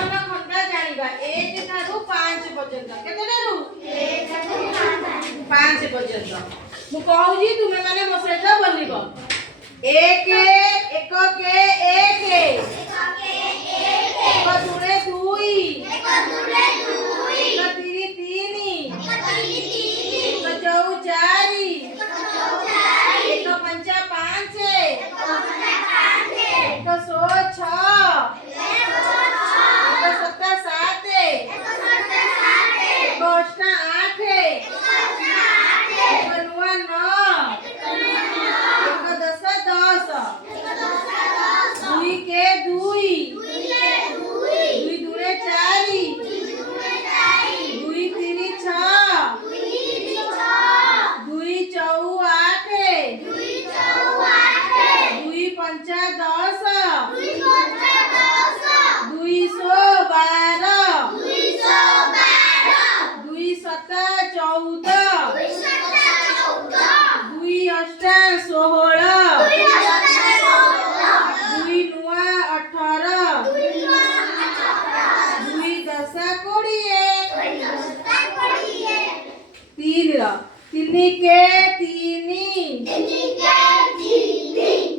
ଗୁଣନ ଖଣ୍ଡ ଜାଣିବା 1 ଠାରୁ 5 ପର୍ଯ୍ୟନ୍ତ। କେତେ ଠାରୁ 5 ପର୍ଯ୍ୟନ୍ତ। ମୁଁ କହୁଛି ତୁମେ ମାନେ ମୋ ସହିତ ବୋଲିବ। 1 1 के 1 1 दुणे 2 1 तीरी 3 1 चौ 4 1 पंचा 5 1 सो 6 1 सत्ता 7 1 अष्टा 8 1 नुआ 9 1 10 10 2 के 2 2 दुणे 4 2 तीरी 6 2 चौ 8 2 पंचा 10 2 सो 12 2 सत्ता 14 2 अष्टा 16 2 नुआ 18 2 10 20 3 के 3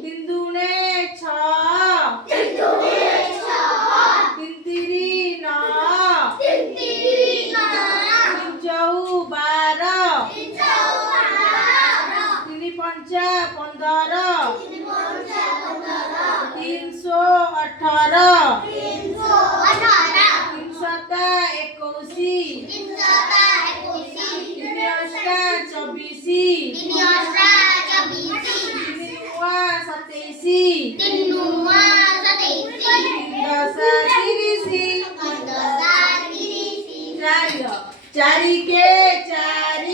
3 दुणे 6 3 तीरी 9 3 चौ 12 3 पंचा 15 3 सो 18 3 सत्ता 21 3 अष्टा 24 3 नुआ 27 3 10 30 4 के 4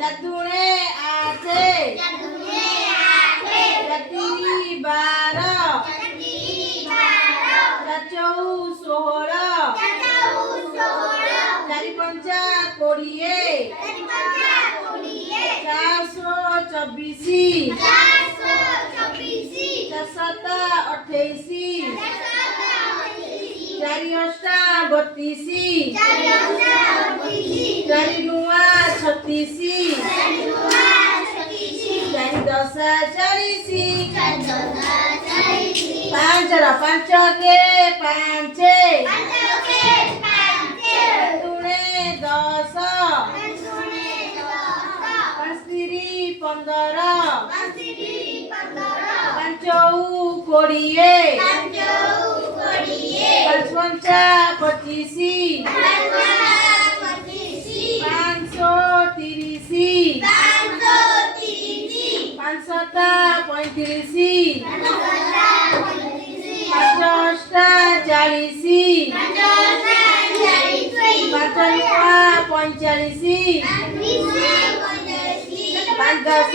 4 दुणे 8 4 तीरी 12 4 चौ 16 4 पंचा 20 4 सो 24 4 सत्ता 28 4 अष्टा 32 4 नुआ 36 4 10 40 5 के 5 दुणे 10 5 तीरी 15 5 चौ 20 5 पंचा 25 5 सो 30 5 सत्ता 35 5 अष्टा 40 5 नुआ 45 5 10